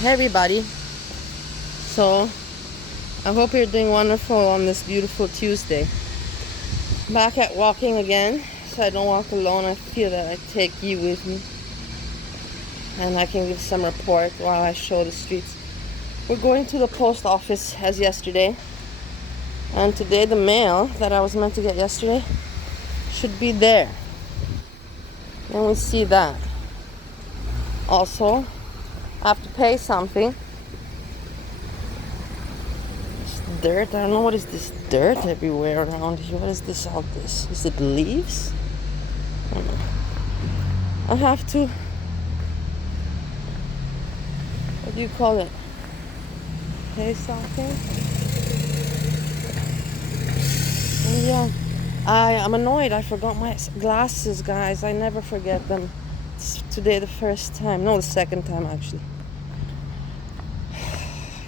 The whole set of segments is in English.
Hey everybody. So, I hope you're doing wonderful on this beautiful Tuesday. Back at walking again, so I don't walk alone. I feel that I take you with me. And I can give some report while I show the streets. We're going to the post office as yesterday. And today the mail that I was meant to get yesterday should be there. And we see that. Also, I have to pay something. Dirt. I don't know, what is this dirt everywhere around here? What is this, all this? Is it leaves? I don't know. I have to, what do you call it? Pay something? Yeah. I'm annoyed. I forgot my glasses, guys. I never forget them. It's today the first time. No, the second time actually.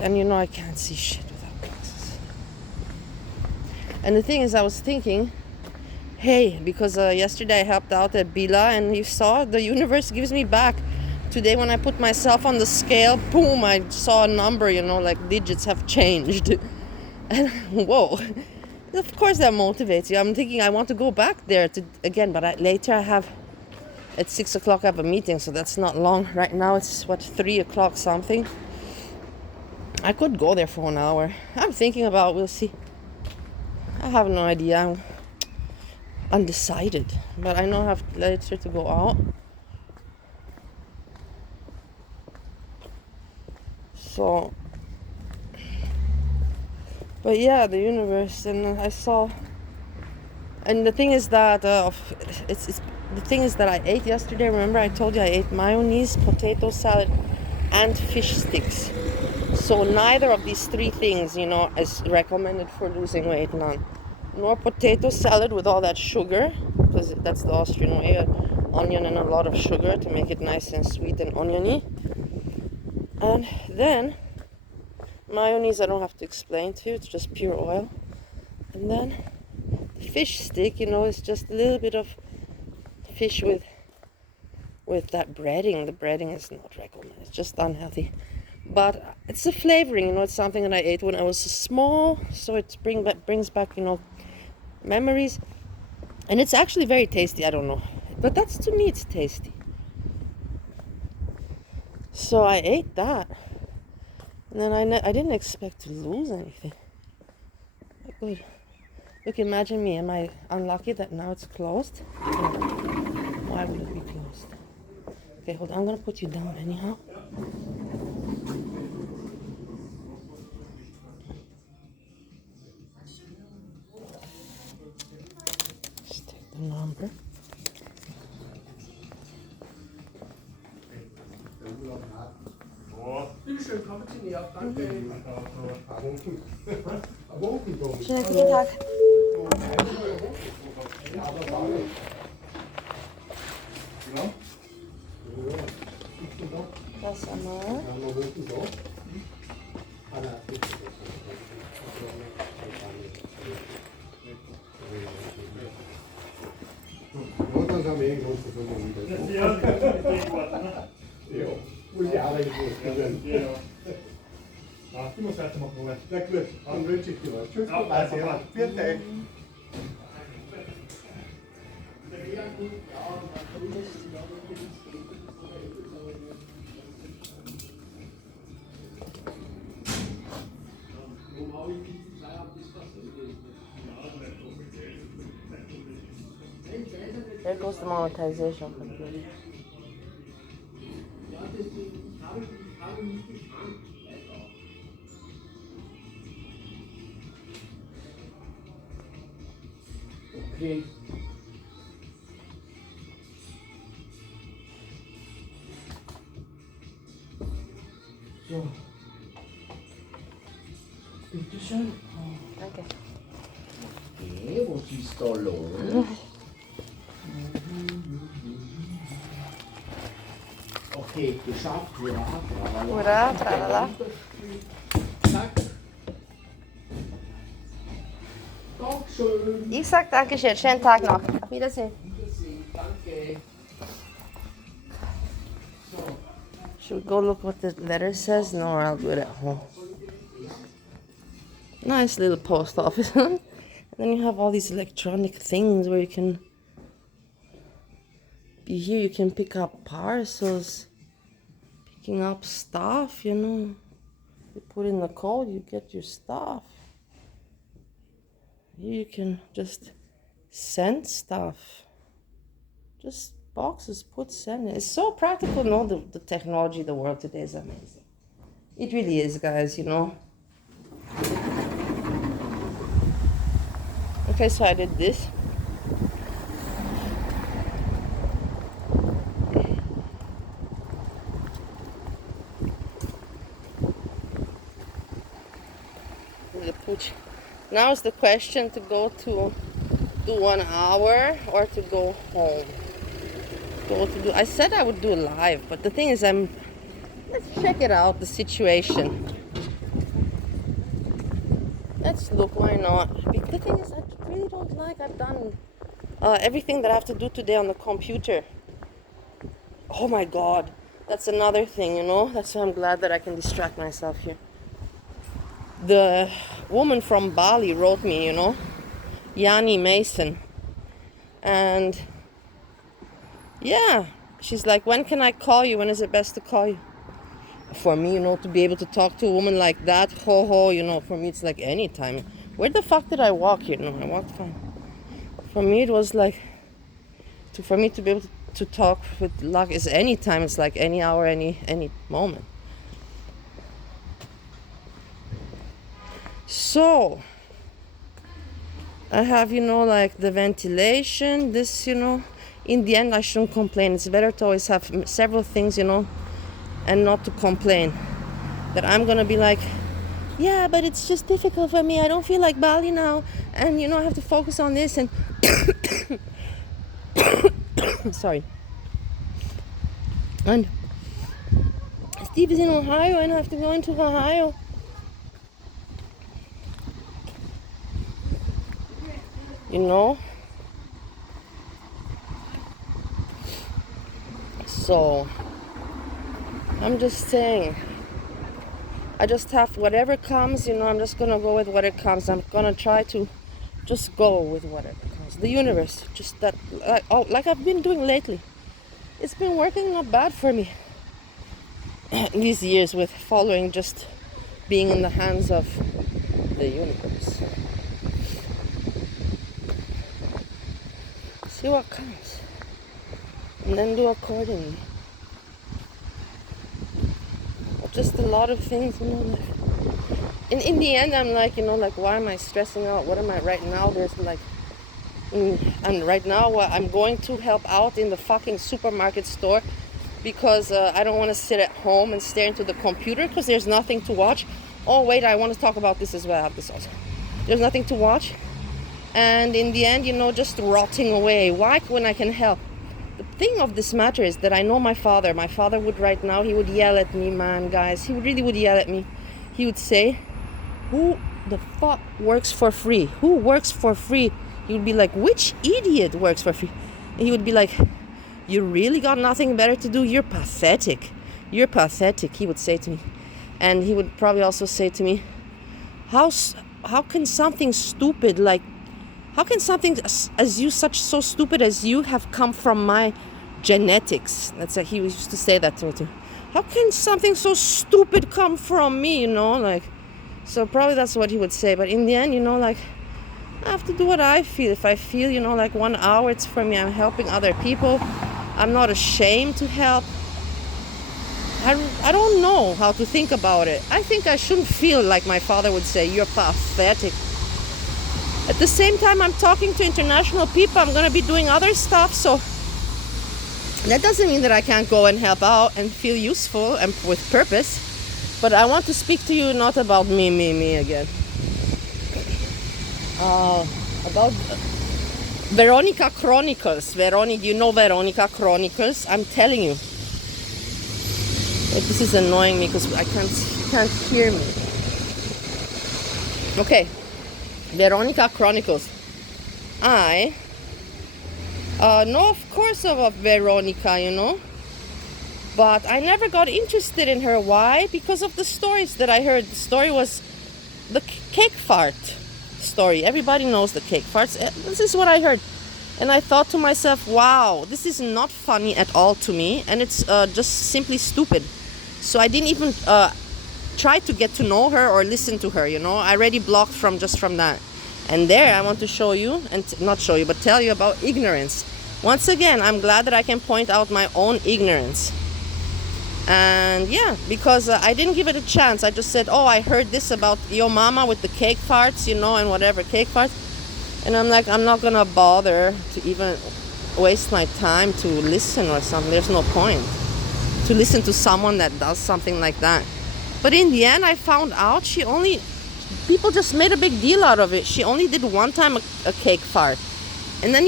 And you know I can't see shit without glasses. And the thing is, I was thinking, hey, because yesterday I helped out at Bila, and you saw the universe gives me back. Today when I put myself on the scale, boom, I saw a number, like digits have changed. And whoa, of course that motivates you. I'm thinking I want to go back there again, but later I have, at 6 o'clock I have a meeting, so that's not long. Right now it's 3 o'clock something. I could go there for an hour. I'm thinking about, we'll see. I have no idea. I'm undecided, but I know I have later to go out. So, but yeah, the universe, and I saw, and the thing is that the thing is that I ate yesterday. Remember, I told you I ate mayonnaise, potato salad, and fish sticks. So neither of these three things, is recommended for losing weight. None. Nor potato salad with all that sugar, because that's the Austrian way, onion and a lot of sugar to make it nice and sweet and oniony. And then mayonnaise, I don't have to explain to you, it's just pure oil. And then the fish stick, is just a little bit of fish with that breading. The breading is not recommended, it's just unhealthy. But it's a flavoring, it's something that I ate when I was small, so it brings back, memories. And it's actually very tasty, I don't know. But that's, to me, it's tasty. So I ate that. And then I didn't expect to lose anything. Good. Look, imagine me. Am I unlucky that now it's closed? Why would it be closed? Okay, hold on. I'm going to put you down anyhow. Just take the number. Schönen guten Tag. Das einmal. Die muss erst mal probieren. Na gut, dann wünsche ich dir was. Tschüss, bitte. There goes the monetization. Okay. So. Bitteschön. Danke. Okay, was ist da los? Okay, geschafft. Hurra, tralala. Zack. Dankeschön. Ich sag Dankeschön. Schönen Tag noch. Auf Wiedersehen. Wiedersehen. Danke. So. Should we go look what the letter says? No, I'll do it at home. Nice little post office. And then you have all these electronic things where you can be here. You can pick up parcels, picking up stuff, you know. You put in the code, you get your stuff. Here you can just send stuff. Just boxes, put send. It's so practical. No, the technology, the world today is amazing. It really is, guys, you know. Okay, so I did this. Now is the question to go to do 1 hour or to go home. I said I would do live, but the thing is let's check it out, the situation. Let's look, why not? The thing is, I really don't like, I've done everything that I have to do today on the computer. Oh my God, that's another thing, you know? That's why I'm glad that I can distract myself here. The woman from Bali wrote me, you know, Yanni Mason. And yeah, she's like, when can I call you? When is it best to call you? For me, you know, to be able to talk to a woman like that, you know, for me it's like anytime. Where the fuck did I walk here? No, I walked fine. For me it was like, for me to be able to talk with luck is anytime. It's like any hour, any moment. So I have, you know, like the ventilation, this, you know, in the end I shouldn't complain. It's better to always have several things, you know, and not to complain. That I'm gonna be like, yeah, but it's just difficult for me. I don't feel like Bali now, and you know, I have to focus on this and sorry. And Steve is in Ohio and I have to go into Ohio. You know? So I'm just saying, I just have whatever comes, you know, I'm just gonna go with what it comes. I'm gonna try to just go with whatever comes. The universe, just that, like I've been doing lately. It's been working not bad for me these years with following, just being in the hands of the universe. See what comes and then do accordingly. Just a lot of things, you know, like in the end I'm like, you know, like, why am I stressing out? What am I right now? There's like, and right now I'm going to help out in the fucking supermarket store because I don't want to sit at home and stare into the computer because there's nothing to watch. Oh wait, I want to talk about this as well. I have this also. There's nothing to watch, and in the end, you know, just rotting away. Why, when I can help? The thing of this matter is that I know my father. My father would right now, he would yell at me, man, guys. He really would yell at me. He would say, who the fuck works for free? Who works for free? He would be like, which idiot works for free? And he would be like, you really got nothing better to do? You're pathetic. You're pathetic, he would say to me. And he would probably also say to me, how can something stupid like, how can something so stupid as you have come from my genetics? That's like, he used to say that to me too. How can something so stupid come from me, you know? Like, so probably that's what he would say. But in the end, you know, like, I have to do what I feel. If I feel, you know, like 1 hour, it's for me. I'm helping other people. I'm not ashamed to help. I don't know how to think about it. I think I shouldn't feel like my father would say, you're pathetic. At the same time, I'm talking to international people. I'm going to be doing other stuff. So that doesn't mean that I can't go and help out and feel useful and with purpose. But I want to speak to you not about me again. About Veronica Chronicles. You know Veronica Chronicles? I'm telling you. Wait, this is annoying me because you can't hear me. Okay. Veronica Chronicles. I know, of course, of Veronica, you know. But I never got interested in her. Why? Because of the stories that I heard. The story was the cake fart story. Everybody knows the cake farts. This is what I heard. And I thought to myself, wow, this is not funny at all to me. And it's just simply stupid. So I didn't even try to get to know her or listen to her, I already blocked from that. And there I want to show you, and not show you, but tell you about ignorance. Once again, I'm glad that I can point out my own ignorance. And yeah, because I didn't give it a chance. I just said, oh, I heard this about your mama with the cake farts, and whatever, cake farts. And I'm like, I'm not gonna bother to even waste my time to listen or something. There's no point to listen to someone that does something like that. But in the end, I found out people just made a big deal out of it. She only did one time a cake fart. And then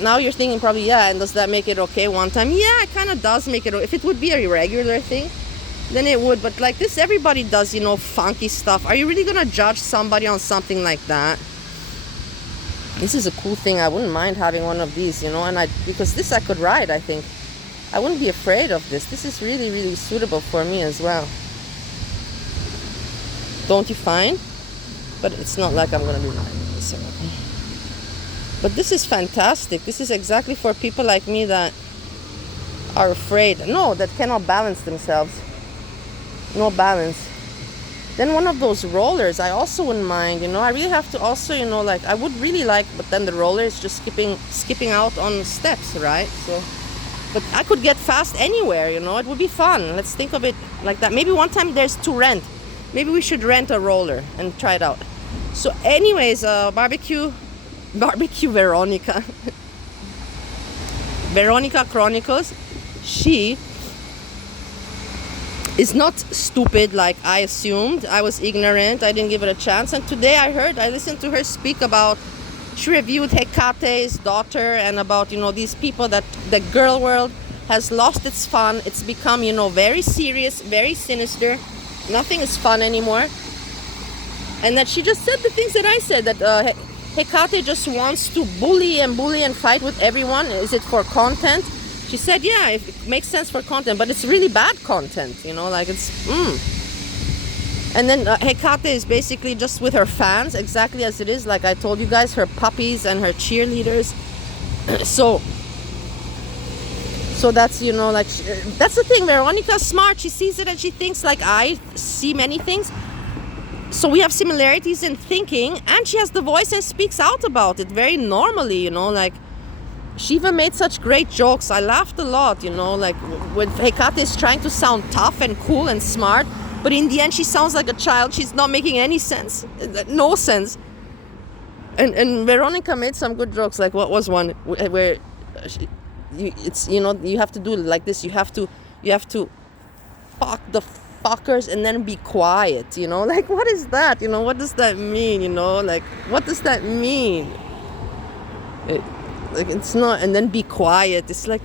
now you're thinking probably, yeah, and does that make it okay one time? Yeah, it kind of does make it. If it would be a regular thing, then it would. But like this, everybody does, funky stuff. Are you really going to judge somebody on something like that? This is a cool thing. I wouldn't mind having one of these, because this I could ride, I think. I wouldn't be afraid of this. This is really, really suitable for me as well. Don't you find? But it's not like I'm going to be riding this. But this is fantastic. This is exactly for people like me that are afraid. No, that cannot balance themselves. No balance. Then one of those rollers, I also wouldn't mind, I really have to also, I would really like, but then the roller is just skipping out on steps, right? So, but I could get fast anywhere, it would be fun. Let's think of it like that. Maybe one time there's to rent. Maybe we should rent a roller and try it out. So anyways, barbecue Veronica. Veronica Chronicles. She is not stupid like I assumed. I was ignorant. I didn't give it a chance. And today I listened to her speak about, she reviewed Hekate's daughter and about, these people that the girl world has lost its fun. It's become, very serious, very sinister. Nothing is fun anymore. And that she just said the things that I said, that Hekate just wants to bully and fight with everyone. Is it for content? She said, yeah, it makes sense for content, but it's really bad content, And then Hekate is basically just with her fans, exactly as it is, like I told you guys, her puppies and her cheerleaders. So that's, that's the thing. Veronica's smart. She sees it and she thinks like I see many things. So we have similarities in thinking, and she has the voice and speaks out about it very normally, She even made such great jokes. I laughed a lot, like when Hekate is trying to sound tough and cool and smart, but in the end she sounds like a child. She's not making any sense. No sense. And Veronica made some good jokes. Like what was one where you have to do it like this. You have to fuck the fuckers and then be quiet, like what is that? What does that mean? Like what does that mean? Like it's not, and then be quiet. It's like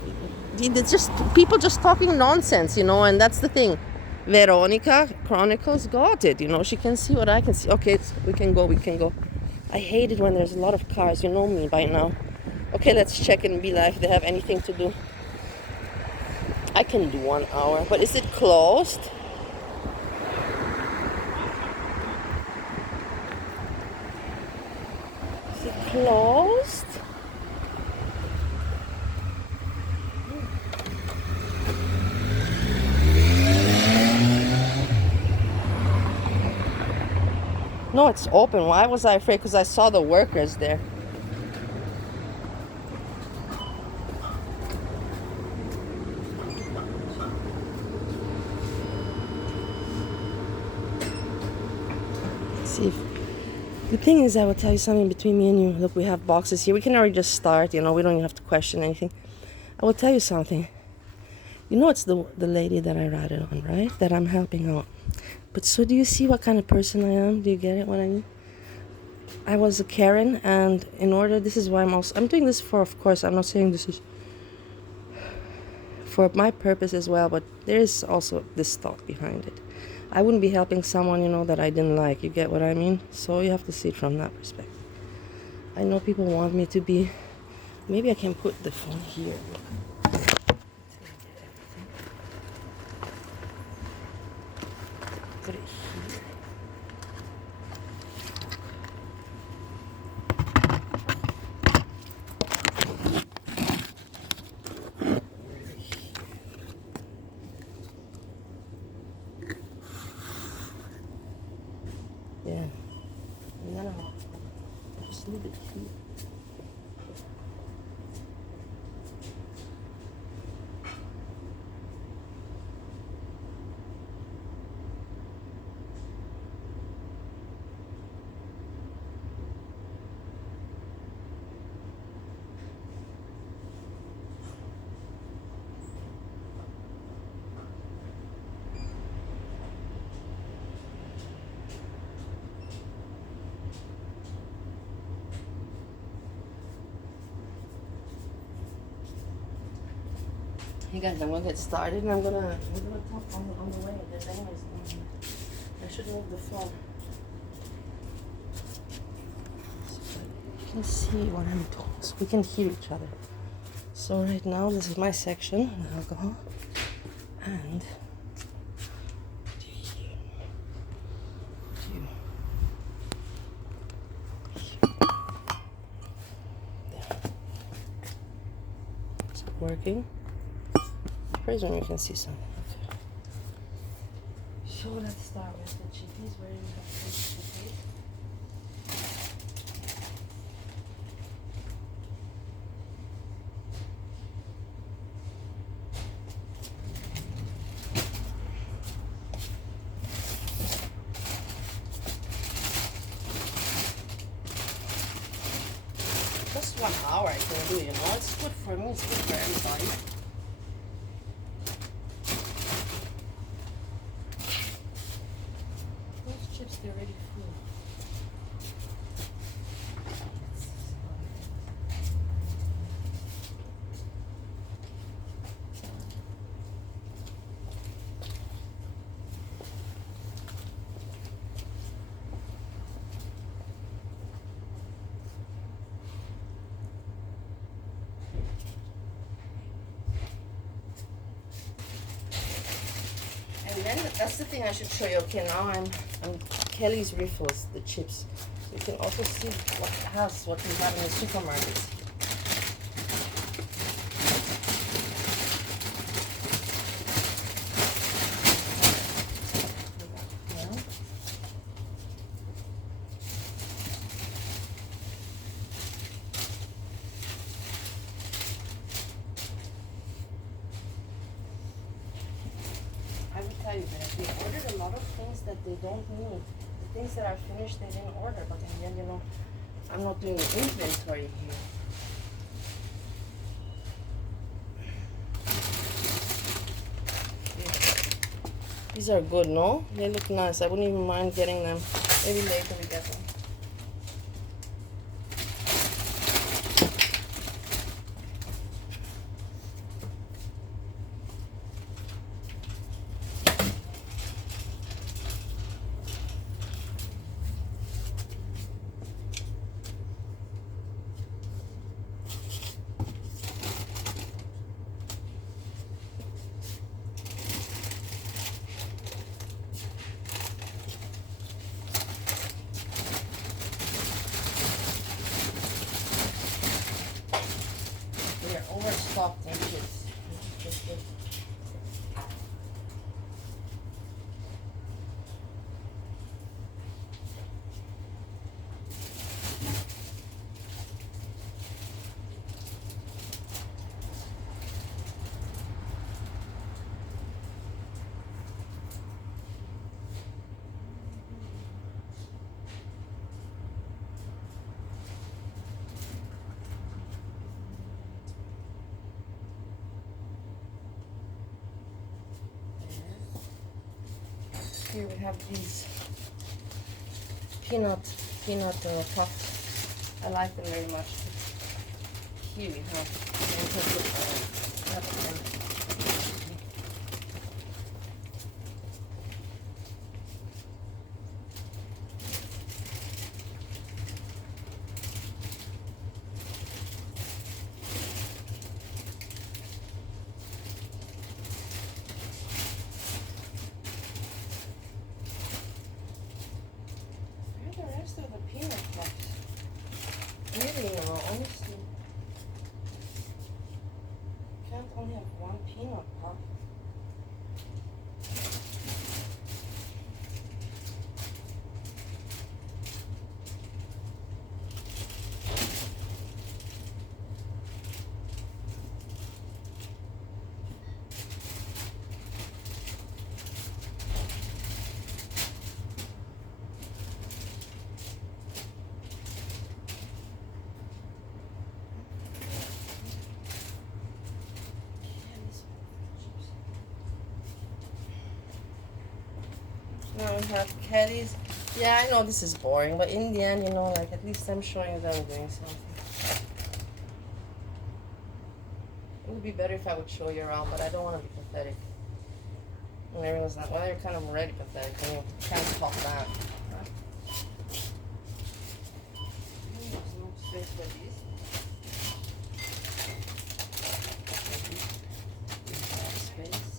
it's just people just talking nonsense, and that's the thing. Veronica Chronicles got it, she can see what I can see. Okay, we can go. I hate it when there's a lot of cars, you know me by now. Okay, let's check and be like if they have anything to do. I can do 1 hour, but is it closed? Is it closed? No, it's open. Why was I afraid? Because I saw the workers there. See, the thing is, I will tell you something between me and you. Look, we have boxes here. We can already just start, we don't even have to question anything. I will tell you something. It's the lady that I ride it on, right? That I'm helping out. But so do you see what kind of person I am? Do you get it, what I mean? I was a Karen, and this is why I'm doing this for, of course, I'm not saying this is for my purpose as well, but there is also this thought behind it. I wouldn't be helping someone, that I didn't like. You get what I mean? So you have to see it from that perspective. I know people want me to be, maybe I can put the phone here. put it here. Yeah. And then I'll just leave it here. Hey guys, I'm gonna get started and we're gonna talk on the way. There's anyways I should move the phone. So that you can see what I'm doing. So we can hear each other. So right now this is my section, the alcohol. And is it working? Presume you can see something. Okay. So let's start with the chippies. Where do you have the chippies? Just 1 hour I can do, you know. It's good for me, it's good for everybody. Those chips, they're already full. And then that's the thing I should show you. Okay, now I'm Kelly's Riffles, the chips. So you can also see what we have in the supermarkets. I will tell you that they ordered a lot of things that they don't need. The things that are finished, they didn't order. But in the end, you know, I'm not doing the inventory here. Yeah. These are good, no? They look nice. I wouldn't even mind getting them. Maybe later we get them. They're overstocked in chips. Here we have these peanut puffs. I like them very much. Here we have really, honestly. Can't only have one peanut puff. Now we have Kelly's. Yeah, I know this is boring, but in the end, like at least I'm showing you that I'm doing something. It would be better if I would show you around, but I don't want to be pathetic. And everyone's like, well, you're kind of already pathetic, and you can't talk that. There's no space for these. Space.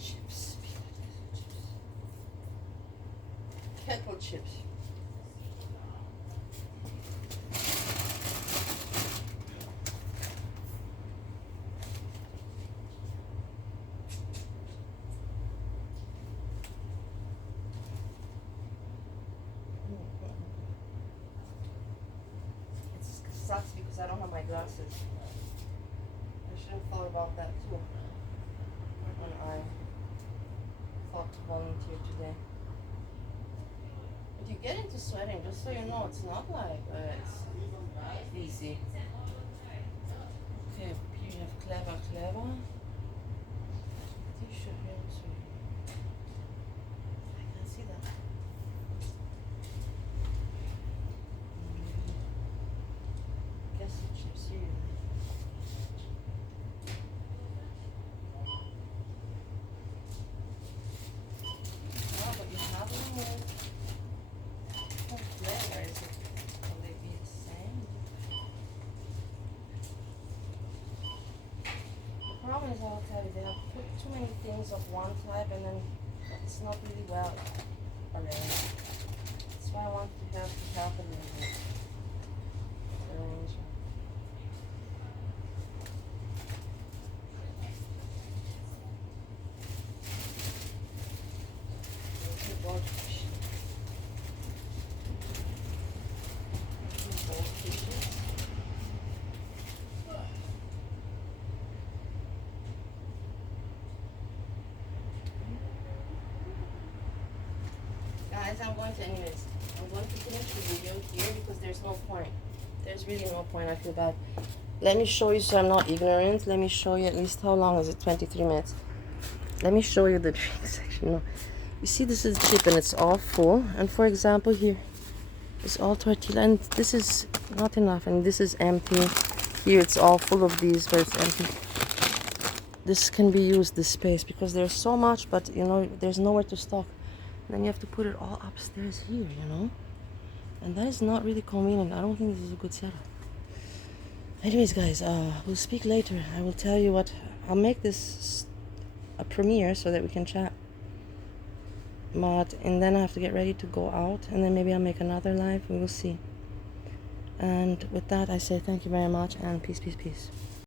Chips. Kettle chips. It sucks because I don't have my glasses. I should have thought about that too when I thought to volunteer today. But you get into sweating, just so you know, it's not like it's easy. Okay, here you have clever. You should be able to. I can see that. Guess it chips here. Oh, but you have them with what flavor is it? Will they be the same? The problem is, I'll tell you, they have put too many things of one type and then it's not really well arranged. That's why I want to have a little bit arrangement. Goldfish. Guys, I'm going to finish the video here because there's no point. There's really no point. I feel bad. Let me show you so I'm not ignorant. Let me show you at least how long is it? 23 minutes. Let me show you the drink section. No. You see, this is cheap and it's all full. And for example, here is all tortilla, and this is not enough, and this is empty. Here it's all full of these, but it's empty. This can be used, this space, because there's so much, but there's nowhere to stock. And then you have to put it all upstairs here, and that is not really convenient. I don't think this is a good setup. Anyways, guys, we'll speak later. I will tell you what. I'll make this a premiere so that we can chat. And then I have to get ready to go out, and then maybe I'll make another live, and we'll see. And with that, I say thank you very much, and peace.